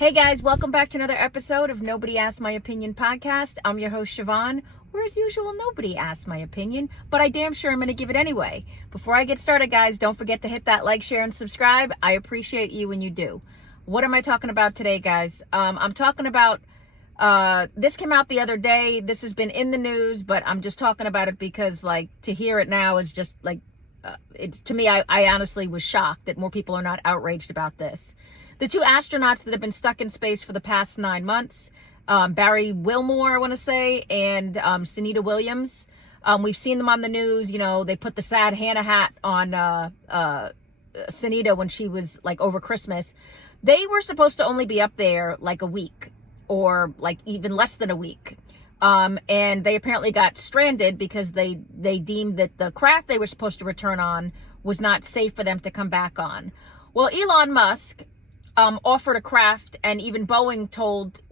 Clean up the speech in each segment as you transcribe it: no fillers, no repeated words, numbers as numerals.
Hey guys, welcome back to another episode of Nobody Asked My Opinion podcast. I'm your host, Siobhan, where as usual, nobody asked my opinion, but I damn sure I'm going to give it anyway. Before I get started, guys, don't forget to hit that like, share, and subscribe. I appreciate you when you do. What am I talking about today, guys? I'm talking about, this came out the other day. This has been in the news, but I'm just talking about it because, to hear it now is just, it's to me, I honestly was shocked that more people are not outraged about this. The two astronauts that have been stuck in space for the past 9 months, Barry Wilmore, I want to say, and Sunita Williams. We've seen them on the news. You know, they put the sad Hannah hat on Sunita when she was over Christmas. They were supposed to only be up there a week or even less than a week. And they apparently got stranded because they deemed that the craft they were supposed to return on was not safe for them to come back on. Well, Elon Musk offered a craft, and even Boeing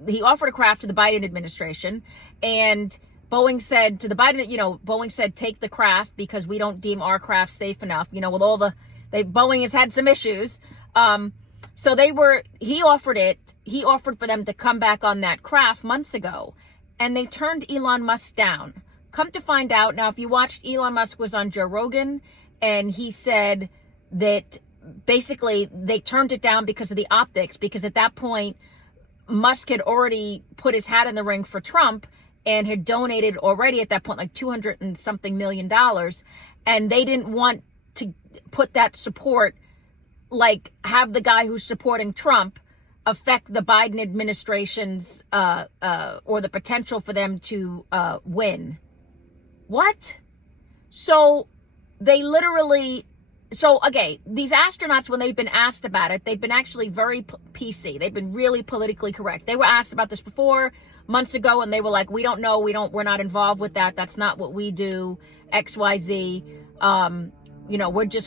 he offered a craft to the Biden administration, and Boeing said to the Boeing said, take the craft because we don't deem our craft safe enough, with all Boeing has had some issues. So he offered for them to come back on that craft months ago, and they turned Elon Musk down. Come to find out, now if you watched, Elon Musk was on Joe Rogan, and he said that basically they turned it down because of the optics, because at that point Musk had already put his hat in the ring for Trump and had donated already at that point $200 and something million, and they didn't want to put that support, have the guy who's supporting Trump affect the Biden administration's or the potential for them to win. What? So they literally, these astronauts, when they've been asked about it, they've been actually very PC. They've been really politically correct. They were asked about this before, months ago, and they were like, we don't know, we're not involved with that. That's not what we do, XYZ.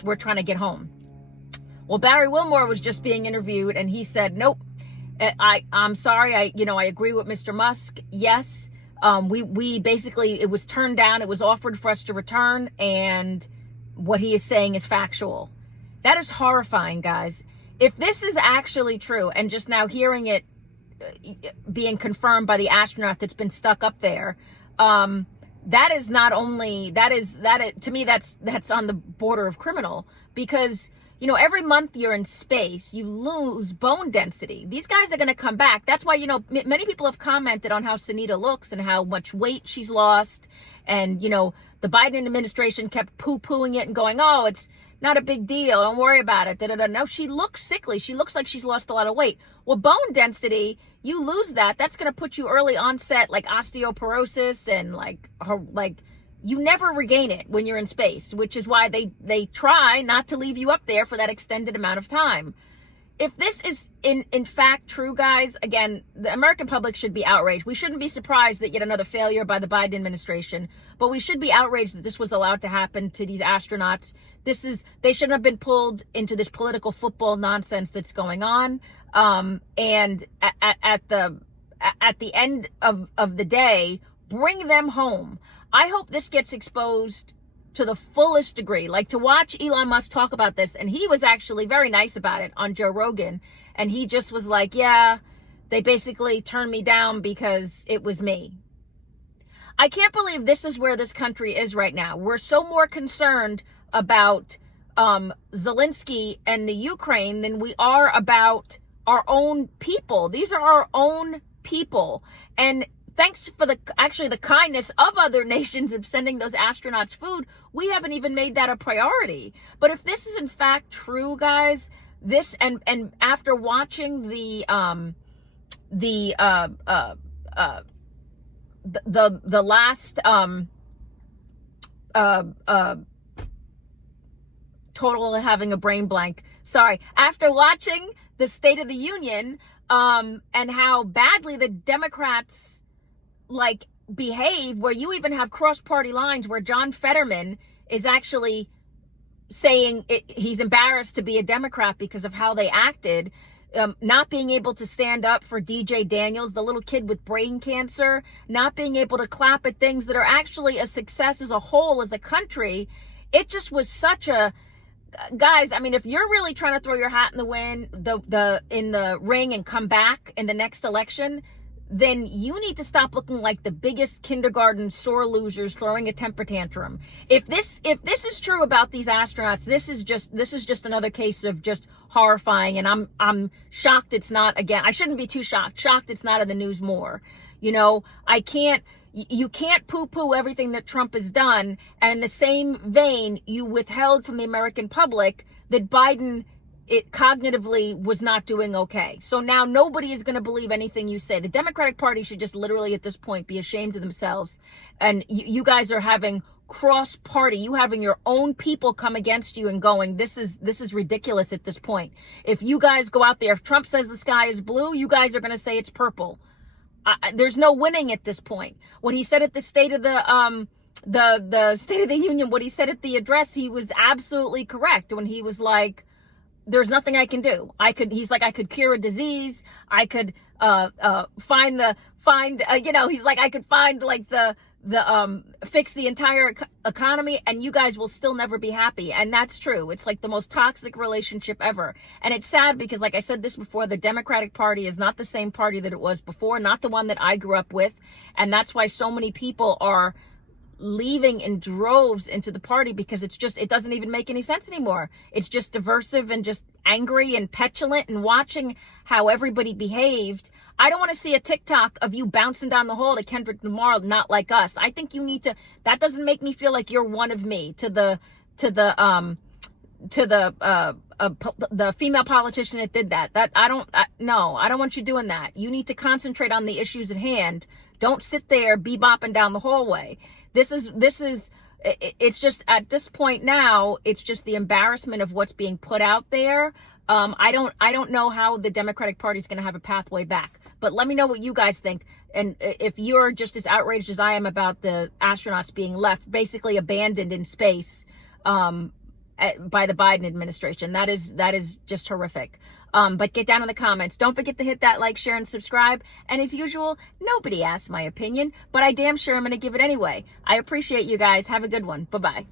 We're trying to get home. Well, Barry Wilmore was just being interviewed, and he said, nope, I'm sorry. I agree with Mr. Musk. Yes. We basically, it was turned down. It was offered for us to return, and what he is saying is factual. That is horrifying, guys. If this is actually true, and just now hearing it being confirmed by the astronaut that's been stuck up there, that is to me, that's on the border of criminal, because every month you're in space, you lose bone density. These guys are going to come back. That's why, many people have commented on how Sunita looks and how much weight she's lost. And, the Biden administration kept poo-pooing it and going, oh, it's not a big deal. Don't worry about it. Da-da-da. No, she looks sickly. She looks like she's lost a lot of weight. Well, bone density, you lose that. That's going to put you early onset, osteoporosis, and you never regain it when you're in space, which is why they try not to leave you up there for that extended amount of time. If this is in fact true, guys, again, the American public should be outraged. We shouldn't be surprised that yet another failure by the Biden administration, but we should be outraged that this was allowed to happen to these astronauts. They shouldn't have been pulled into this political football nonsense that's going on. And at the end of the day, bring them home. I hope this gets exposed to the fullest degree. To watch Elon Musk talk about this, and he was actually very nice about it on Joe Rogan, and he just was like, yeah, they basically turned me down because it was me. I can't believe this is where this country is right now. We're so more concerned about Zelensky and the Ukraine than we are about our own people. These are our own people. And thanks for the kindness of other nations of sending those astronauts food, we haven't even made that a priority. But if this is in fact true, guys, this and after watching the last total having a brain blank. Sorry. After watching the State of the Union and how badly the Democrats behave, where you even have cross-party lines where John Fetterman is actually saying he's embarrassed to be a Democrat because of how they acted, not being able to stand up for DJ Daniels, the little kid with brain cancer, not being able to clap at things that are actually a success as a whole, as a country. It just was such a guys, I mean, if you're really trying to throw your hat in the wind, in the ring and come back in the next election, then you need to stop looking like the biggest kindergarten sore losers throwing a temper tantrum. If this is true about these astronauts, this is just another case of just horrifying, and I'm shocked it's not, again, I shouldn't be too shocked it's not in the news more. You know, you can't poo-poo everything that Trump has done, and in the same vein, you withheld from the American public that Biden, it cognitively was not doing okay. So now nobody is going to believe anything you say. The Democratic Party should just literally at this point be ashamed of themselves. And you guys are having cross-party, you having your own people come against you and going, this is ridiculous at this point. If you guys go out there, if Trump says the sky is blue, you guys are going to say it's purple. There's no winning at this point. What he said at the State of the State of the Union, what he said at the address, he was absolutely correct when he was like, there's nothing I can do. I could cure a disease. I could fix the entire economy, and you guys will still never be happy. And that's true. It's like the most toxic relationship ever. And it's sad because, like I said this before, the Democratic Party is not the same party that it was before, not the one that I grew up with. And that's why so many people are leaving in droves into the party, because it doesn't even make any sense anymore. It's just diversive and just angry and petulant, and watching how everybody behaved. I don't want to see a TikTok of you bouncing down the hall to Kendrick Lamar, not like us. I think you need to, that doesn't make me feel like you're one of me. To the female politician that did that. I don't want you doing that. You need to concentrate on the issues at hand. Don't sit there bebopping down the hallway. It's just at this point now, it's just the embarrassment of what's being put out there. I don't know how the Democratic Party is going to have a pathway back, but let me know what you guys think. And if you're just as outraged as I am about the astronauts being left, basically abandoned in space, by the Biden administration, that is just horrific. But get down in the comments. Don't forget to hit that like, share, and subscribe. And as usual, nobody asked my opinion, but I damn sure I'm going to give it anyway. I appreciate you guys. Have a good one. Bye-bye.